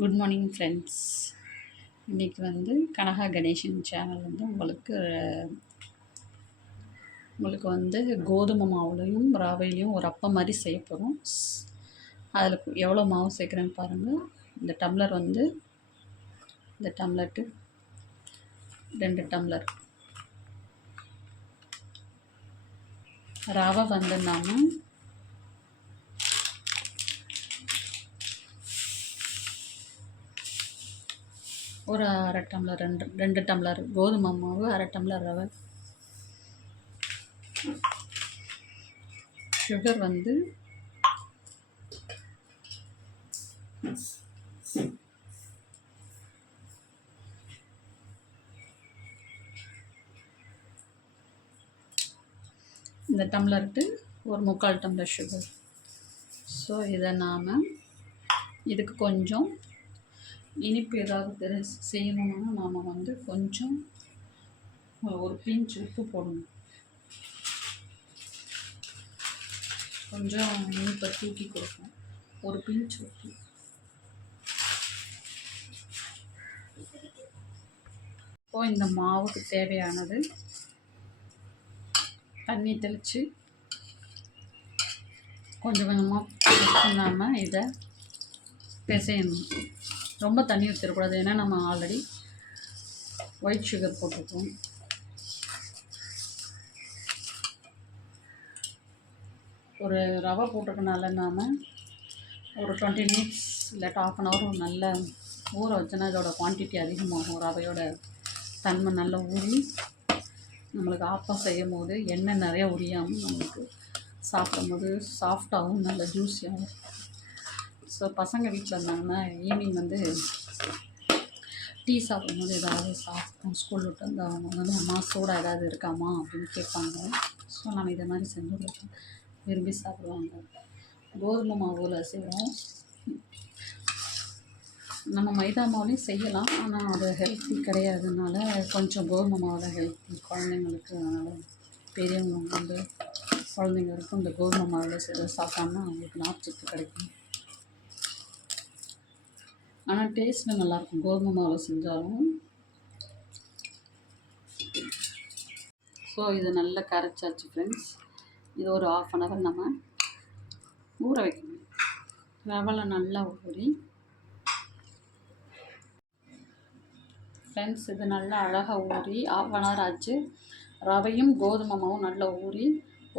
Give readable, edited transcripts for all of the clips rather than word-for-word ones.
Good morning friends. இன்றைக்கி வந்து Kanaka Ganesan channel வந்து உங்களுக்கு வந்து கோதுமை மாவுலையும் ரவையிலையும் ஒரு அப்பம் மாதிரி செய்ய போகிறோம். அதில் எவ்வளோ மாவு சேர்க்குறேன்னு பாருங்கள். இந்த டம்ளர் வந்து இந்த டம்ளருக்கு 2 டம்ளர் ரவை வந்து நாம் ஒரு அரை டம்ளர் ரெண்டு டம்ளர் கோதுமை மாவு, அரை டம்ளர் ரவை. சுகர் வந்து இந்த டம்ளருக்கு ஒரு 3/4 டம்ளர் சுகர். ஸோ இதை நாம் இதுக்கு கொஞ்சம் இனிப்பு ஏதாவது செய்யணும்னா நாம் வந்து கொஞ்சம் ஒரு பிஞ்ச் உப்பு போடணும். கொஞ்சம் இனிப்பை தூக்கி கொடுக்கும் ஒரு பிஞ்ச் உப்பு. இப்போது இந்த மாவுக்கு தேவையானது தண்ணி தெளித்து கொஞ்சம் கொஞ்சமாக நாம் இதை பிசையணும். ரொம்ப தண்ணி ஊற்றிடக்கூடாது, ஏன்னா நம்ம ஆல்ரெடி ஒயிட் சுகர் போட்டிருக்கோம். ஒரு ரவை போட்டிருக்கனால நாம் ஒரு 20 மினிட்ஸ் இல்லை ½ அன் ஹவர் நல்லா ஊற வச்சோன்னா இதோட குவான்டிட்டி அதிகமாகும். ரவையோட தன்மை நல்லா ஊறி நம்மளுக்கு ஆப்பம் செய்யும் போது எண்ணெய் நிறையா உரியாமல் நம்மளுக்கு சாப்பிடும் போது சாஃப்டாகவும் நல்ல ஜூஸியாகவும். ஸோ பசங்க வீட்டில் இருந்தாங்கன்னா ஈவினிங் வந்து டீ சாப்பிடும்போது ஏதாவது சாப்பிட்டோம், ஸ்கூல் விட்டு வந்து அவங்க வந்து அம்மா சூடாக ஏதாவது இருக்காமா அப்படின்னு கேட்பாங்க. ஸோ நம்ம இதை மாதிரி செஞ்சு கொடுப்போம், விரும்பி சாப்பிடுவாங்க. கோதுமை மாவில் செய்வோம். நம்ம மைதா மாவுலையும் செய்யலாம், ஆனால் அது ஹெல்த்தி கிடையாதுனால கொஞ்சம் கோதுமை மாவில் ஹெல்த்தி குழந்தைங்களுக்கு. பெரியவங்க வந்து குழந்தைங்களுக்கும் இந்த கோதுமை மாவில் சாப்பிட்டோம்னா அவங்களுக்கு நார்ச்சத்து கிடைக்கும். ஆனால் டேஸ்ட்டு நல்லாயிருக்கும் கோதுமை மாவில் செஞ்சாலும். ஸோ இது நல்லா கரைச்சாச்சு ஃப்ரெண்ட்ஸ். இது ஒரு ½ அன் ஹவர் நம்ம ஊற வைக்கணும். ரவை நல்லா ஊறி ஃப்ரெண்ட்ஸ் இது நல்லா அழகாக ஊறி ½ அன் ஹவர் ஆச்சு. ரவையும் கோதுமை மாவும் நல்லா ஊறி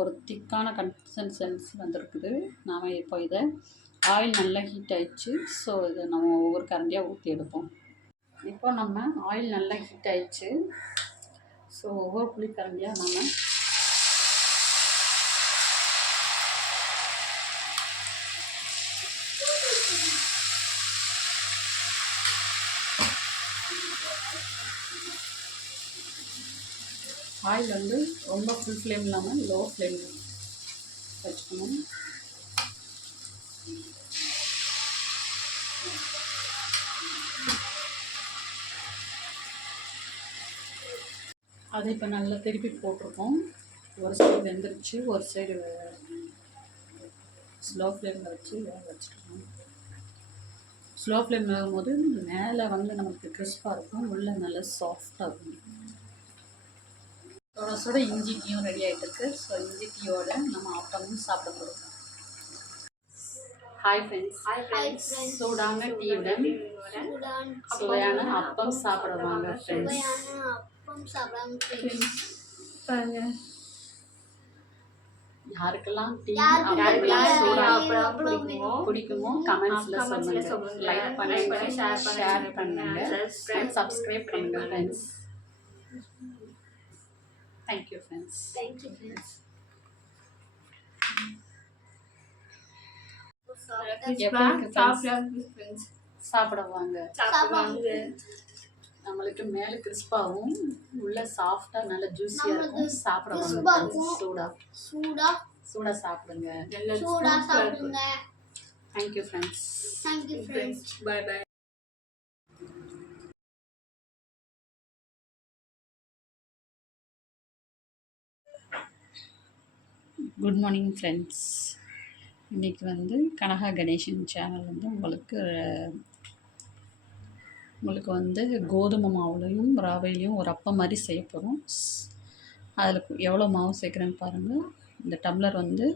ஒரு திக்கான கன்சிஸ்டன்சி வந்துருக்குது. நாம் இப்போ இதை ஆயில் நல்லா ஹீட் ஆயிடுச்சு. ஸோ இதை நம்ம ஒவ்வொரு கரண்டியாக ஊற்றி எடுப்போம். இப்போ நம்ம ஆயில் நல்லா ஹீட் ஆயிடுச்சு. ஸோ ஒவ்வொரு புளிக்கரண்டியாக நம்ம ஆயில் வந்து ரொம்ப ஃபுல் ஃப்ளேம் இல்லாமல் லோ ஃப்ளேமில் வச்சுக்கணும். அதை இப்போ நல்லா திருப்பி போட்டிருக்கோம். ஒரு சைடு வெந்துருச்சு, ஒரு சைடு ஸ்லோ ஃப்ளேமில் வச்சு வேக வச்சுருக்கோம். ஸ்லோ ஃப்ளேம் வேகும்போது மேலே வந்து நமக்கு கிறிஸ்பாக இருக்கும், உள்ளே நல்லா சாஃப்டாக இருக்கும். சுட இஞ்சி டீயும் ரெடி ஆகிட்டுருக்கு. ஸோ இஞ்சி டீயோட நம்ம அப்பமும் சாப்பிட போகிறோம். ஹாய் ஃப்ரெண்ட்ஸ், சூடான டீயுடன் சுவையான அப்பம் சாப்பிடுவாங்க ஃப்ரெண்ட்ஸ். யாருக்கெல்லாம் டீ பிடிக்குமோ கமெண்ட்ஸில் சொல்லுங்கள். லைக் பண்ணுங்கள், ஷேர் பண்ணுங்கள், சப்ஸ்கிரைப் பண்ணுங்கள் ஃப்ரெண்ட்ஸ். Thank you friends. சாப்பிடுவாங்க. நம்மளுக்கு மேலே கிறிஸ்பாகவும் உள்ள சாஃப்டா நல்ல ஜூஸியா இருக்கும். சாப்பிடுவாங்க. சூடா சாப்பிடுங்க. Thank you friends. Bye bye. Good morning friends. இன்றைக்கி வந்து கனகா கணேசன் சேனல் வந்து உங்களுக்கு உங்களுக்கு வந்து கோதுமை மாவுலையும் ரவையிலையும் ஒரு அப்பம் மாதிரி செய்ய போகிறோம். அதில் எவ்வளோ மாவு சேர்க்குறேன்னு பாருங்கள். இந்த டம்ளர் வந்து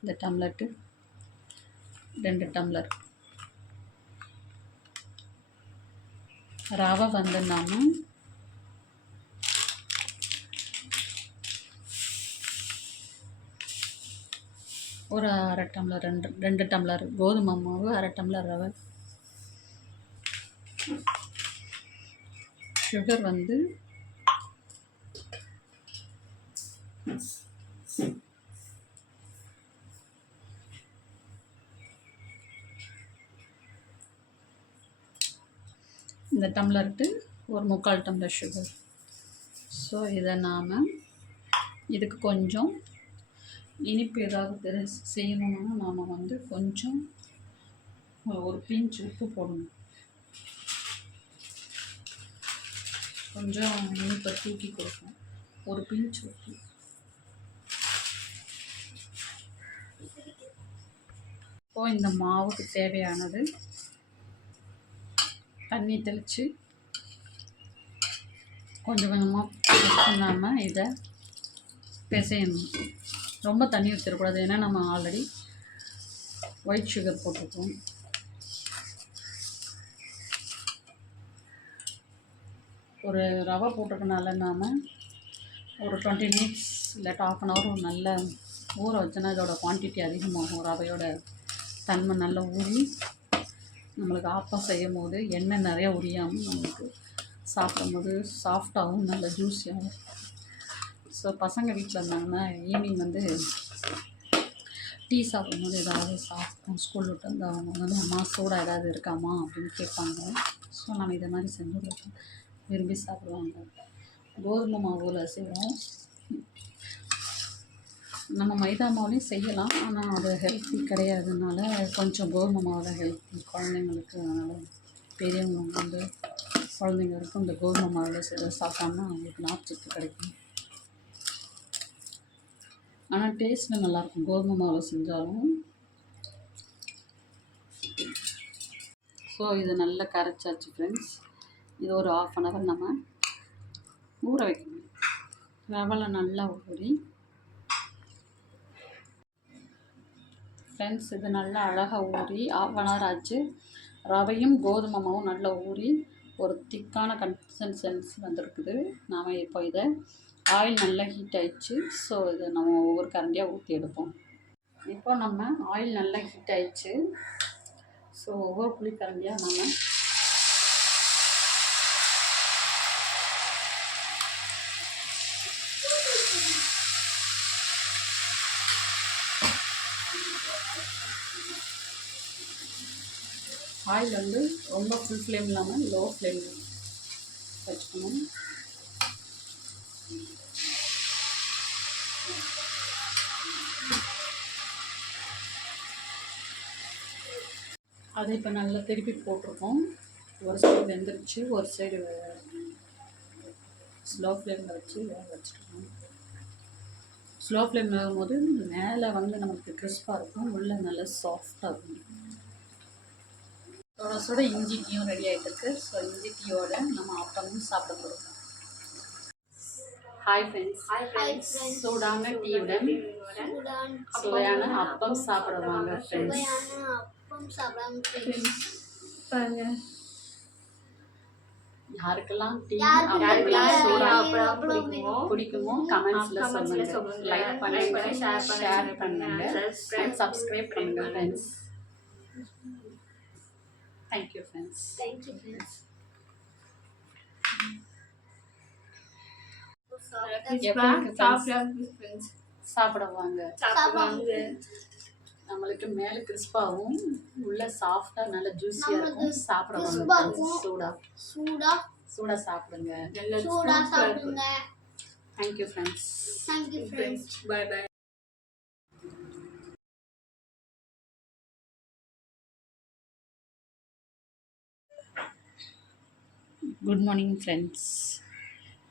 இந்த டம்ளர்ட்டு 2 டம்ளர் ரவை வந்து நாம் ஒரு அரை டம்ளர் 2 டம்ளர் கோதுமை மாவு, அரை டம்ளர் ரவை. சுகர் வந்து இந்த டம்ளருக்கு ஒரு 3/4 டம்ளர் சுகர். ஸோ இதை நாம் இதுக்கு கொஞ்சம் இனிப்பு ஏதாவது செய்யணும்னா நாம் வந்து கொஞ்சம் ஒரு பிஞ்ச் உப்பு போடணும். கொஞ்சம் இனிப்பை தூக்கி கொடுக்கும். ஒரு பிஞ்ச் உப்பு. இப்போது இந்த மாவுக்கு தேவையானது தண்ணி தெளித்து கொஞ்சம் கொஞ்சமாக நாம் இதை பிசையணும். ரொம்ப தண்ணி ஊற்றிடக்கூடாது, ஏன்னா நம்ம ஆல்ரெடி ஒயிட் சுகர் போட்டிருக்கோம். ஒரு ரவை போட்டிருக்கனால நாம் ஒரு 20 மினிட்ஸ் இல்லை ½ அன் ஹவர் நல்ல ஊற வச்சோன்னா இதோட குவான்டிட்டி அதிகமாகும். ரவையோட தன்மை நல்லா ஊறி நம்மளுக்கு ஆப்பம் செய்யும் போது எண்ணெய் நிறையா உரியாமல் நம்மளுக்கு சாப்பிடும்போது சாஃப்டாகவும் நல்ல ஜூஸியாகவும். ஸோ பசங்க வீட்டில் இருந்தாங்கன்னா ஈவினிங் வந்து டீ சாப்பிடும்போது ஏதாவது சாப்பிட்டோம். ஸ்கூல் விட்டு வந்து அவங்க வந்து அம்மா சூடாக ஏதாவது இருக்காமா அப்படின்னு கேட்பாங்க. ஸோ நம்ம இதை மாதிரி செஞ்சு கொடுப்போம், விரும்பி சாப்பிடுவாங்க. கோதுமை மாவில் செய்கிறோம். நம்ம மைதா மாவுலேயும் செய்யலாம், ஆனால் அது ஹெல்த்தி கிடையாதுனால கொஞ்சம் கோதுமை மாவில் ஹெல்த்தி குழந்தைங்களுக்கு. அதனால் பெரியவங்க வந்து குழந்தைங்களுக்கும் இந்த கோதுமை மாவில் சாப்பிட்டோம்னா அவங்களுக்கு நார்ச்சத்து கிடைக்கும். ஆனால் டேஸ்ட்டு நல்லாயிருக்கும் கோதுமை மாவில் செஞ்சாலும். ஸோ இது நல்லா கரைச்சாச்சு ஃப்ரெண்ட்ஸ். இது ஒரு ½ அன் ஹவர் நம்ம ஊற வைக்கணும். ரவை நல்லா ஊறி ஃப்ரெண்ட்ஸ் இது நல்லா அழகாக ஊறி ½ அன் ஹவர் ஆச்சு. ரவையும் கோதுமை மாவும் நல்லா ஊறி ஒரு திக்கான கன்சிஸ்டன்சி வந்துருக்குது. நாம் இப்போ இதை ஆயில் நல்லா ஹீட் ஆயிடுச்சு. ஸோ இதை நம்ம ஒவ்வொரு கரண்டியாக ஊற்றி எடுப்போம். இப்போ நம்ம ஆயில் நல்லா ஹீட் ஆயிடுச்சு. ஸோ ஒவ்வொரு புளிக்கரண்டியாக நம்ம ஆயில் வந்து ரொம்ப ஃபுல் ஃப்ளேம் இல்லாமல் லோ ஃப்ளேமில் வச்சுக்கணும். அதை இப்போ நல்லா திருப்பி போட்டிருக்கோம். ஒரு சைடு வெந்துருச்சு, ஒரு சைடு ஸ்லோ ஃப்ளேமில் வச்சு வேக வச்சுக்கணும். ஸ்லோ ஃப்ளேமில் ஆகும்போது மேலே வந்து நமக்கு கிறிஸ்பாக இருக்கும், உள்ளே நல்லா சாஃப்டாக இருக்கும். சுட இஞ்சி டீயும் ரெடி ஆகிட்டுருக்கு. ஸோ இஞ்சி டீயோட நம்ம ஆப்பமும் சாப்பிட போகிறோம். ஹாய் ஃப்ரெண்ட்ஸ், சூடான டீயுடன் சுவையான அப்பம் சாப்பிடுவாங்க ஃப்ரெண்ட்ஸ். யாருக்கெல்லாம் டீ பிடிக்குமோ கமெண்ட்ஸில் சொல்லுங்கள். லைக் பண்ணுங்கள், ஷேர் பண்ணுங்கள், சப்ஸ்கிரைப் பண்ணுங்கள் ஃப்ரெண்ட்ஸ். Thank you friends. சாப்பிடுவாங்க. நம்மளுக்கு மேலே கிறிஸ்பாகவும் உள்ள சாஃப்டா நல்ல ஜூஸியா இருக்கும். சாப்பிடுவாங்க. சூடா சாப்பிடுங்க. Thank you friends. Bye. Good morning friends.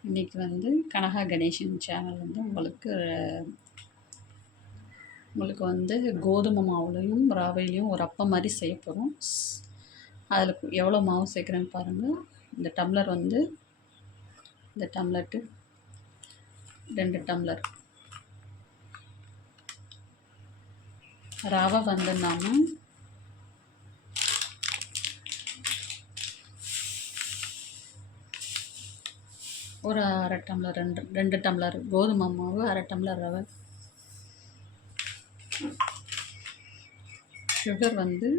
இன்றைக்கி வந்து கனகா கணேசன் சேனல் வந்து உங்களுக்கு வந்து கோதுமை மாவுலையும் ரவையிலையும் ஒரு அப்பம் மாதிரி செய்ய போகிறோம். அதில் எவ்வளோ மாவு சேர்க்குறேன்னு பாருங்கள். இந்த டம்ளர் வந்து இந்த டம்ளர்ட்டு 2 டம்ளர். ரவை வந்து நாம் ஒரு 1/2 டம்ளர், 2 டம்ளர் கோதுமை மாவு, 1/2 டம்ளர் ரவை. சுகர் வந்து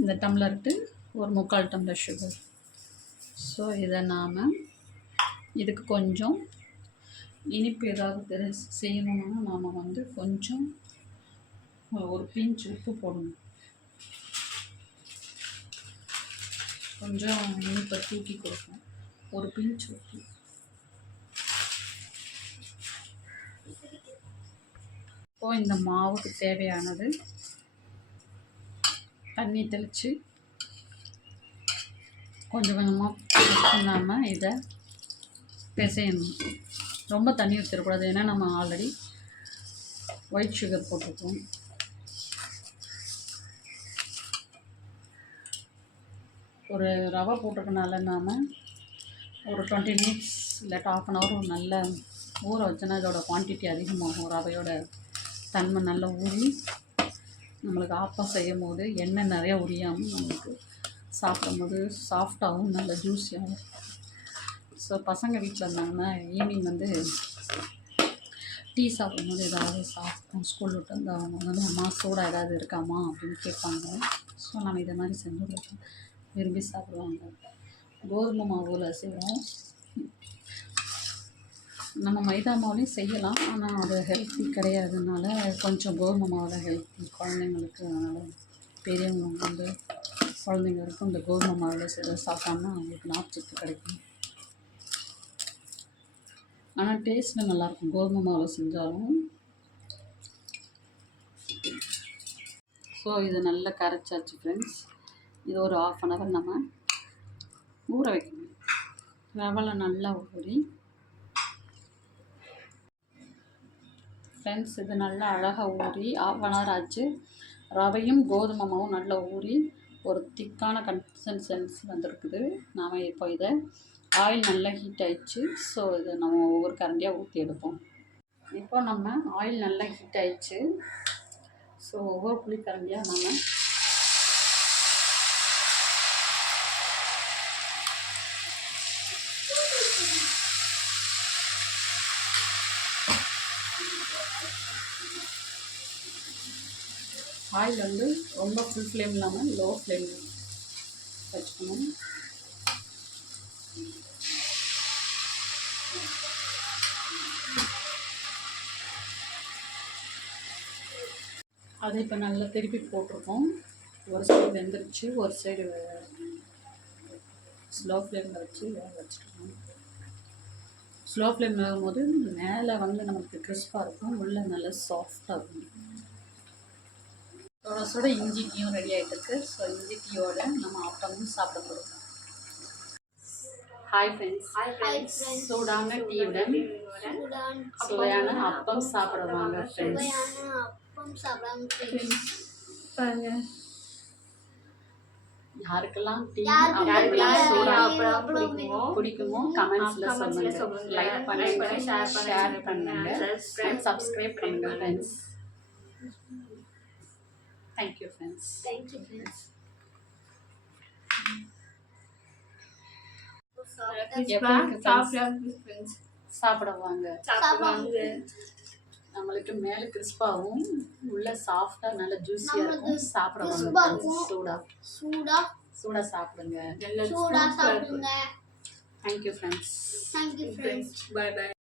இந்த டம்ளருக்கு ஒரு 3/4 டம்ளர் சுகர். ஸோ இதை நாம் இதுக்கு கொஞ்சம் இனிப்பு ஏதாவது செய்யணும்னா நாம் வந்து கொஞ்சம் ஒரு பிஞ்ச் உப்பு போடணும். கொஞ்சம் இனிப்பை தூக்கி கொடுக்கும். ஒரு பிஞ்ச் உப்பு. இப்போ இந்த மாவுக்கு தேவையானது தண்ணி தெளித்து கொஞ்சம் கொஞ்சமாக நாம் இதை பிசையணும். ரொம்ப தண்ணி ஊற்றிடக்கூடாது, ஏன்னா நம்ம ஆல்ரெடி ஒயிட் சுகர் போட்டிருக்கோம். ஒரு ரவை போட்டிருக்கனால நாம் ஒரு 20 மினிட்ஸ் இல்லை 1/2 hour நல்ல ஊற வச்சோன்னா இதோட குவான்டிட்டி அதிகமாகும். ரவையோட தன்மை நல்லா ஊறி நம்மளுக்கு ஆப்பம் செய்யும் போது எண்ணெய் நிறையா உரியாமல் நம்மளுக்கு சாப்பிடும்போது சாஃப்டாகவும் நல்ல ஜூஸியாகவும். ஸோ பசங்க வீட்டில் இருந்தாங்கன்னா ஈவினிங் வந்து டீ சாப்பிடும்போது ஏதாவது சாப்பிட்டோம், ஸ்கூல் விட்டு வந்து அவங்க வந்து அம்மா சூடாக ஏதாவது இருக்காமா அப்படின்னு கேட்பாங்க. ஸோ நம்ம இதை மாதிரி செஞ்சு கொடுப்போம், விரும்பி சாப்பிடுவாங்க. கோதுமை மாவில் செய்கிறோம். நம்ம மைதா மாவுலேயும் செய்யலாம், ஆனால் அது ஹெல்த்தி கிடையாதுனால கொஞ்சம் கோதுமை மாவு தான் ஹெல்த்தி குழந்தைங்களுக்கு. அதனால் பெரியவங்க வந்து குழந்தைங்களுக்கும் இந்த கோதுமை மாவில் செய்ய சாப்பிட்டோம்னா அவங்களுக்கு நார்ச்சத்து கிடைக்கும். ஆனால் டேஸ்ட்டு நல்லாயிருக்கும் கோதுமை மாவில் செஞ்சாலும். ஸோ இது நல்லா கரைச்சாச்சு ஃப்ரெண்ட்ஸ். இது ஒரு 1/2 hour நம்ம ஊற வைக்கணும். ரவை நல்லா ஊறி ஃப்ரெண்ட்ஸ் இது நல்லா அழகாக ஊறி 1/2 hour ஆச்சு. ரவையும் கோதுமை மாவும் நல்லா ஊறி ஒரு திக்கான கன்சிஸ்டன்சி வந்துருக்குது. நாம் இப்போ இதை ஆயில் நல்லா ஹீட் ஆயிடுச்சு. ஸோ இதை நம்ம ஒவ்வொரு கரண்டியாக ஊற்றி எடுப்போம். இப்போ நம்ம ஆயில் நல்லா ஹீட் ஆயிடுச்சு. ஸோ ஒவ்வொரு புளிக்கரண்டியாக நம்ம ஆயில் வந்து ரொம்ப ஃபுல் ஃப்ளேம் இல்லாமல் லோ ஃப்ளேமில் வச்சுக்கணும். அதை இப்போ நல்லா திருப்பி போட்டிருக்கோம். ஒரு சைடு வெந்துருச்சு, ஒரு சைடு ஸ்லோ ஃப்ளேமில் வச்சு வேக வச்சுருக்கோம். ஸ்லோ ஃப்ளேமில் ஆகும்போது மேலே வந்து நமக்கு கிறிஸ்பாக இருக்கும், உள்ளே நல்லா சாஃப்டாக இருக்கும். சுட இஞ்சி டீயும் ரெடி ஆகிட்டுருக்கு. ஸோ இஞ்சி டீயோட நம்ம அப்பமும் சாப்பிட போகிறோம். ஹாய் ஃப்ரெண்ட்ஸ், சூடான டீயுடன் சுவையான அப்பம் சாப்பிடுவாங்க ஃப்ரெண்ட்ஸ். யாருக்கெல்லாம் டீ பிடிக்குமோ கமெண்ட்ஸில் சொல்லுங்கள். லைக் பண்ணுங்க, ஷேர் பண்ணுங்க, சப்ஸ்கிரைப் பண்ணுங்க ஃப்ரெண்ட்ஸ். Thank you friends. சாப்பிடுவாங்க. நம்மளுக்கு மேலே கிறிஸ்பாகவும் உள்ள சாஃப்டா நல்ல ஜூஸியா இருக்கும். சாப்பிடுவாங்க. சூடா சாப்பிடுங்க. Thank you friends. Bye bye.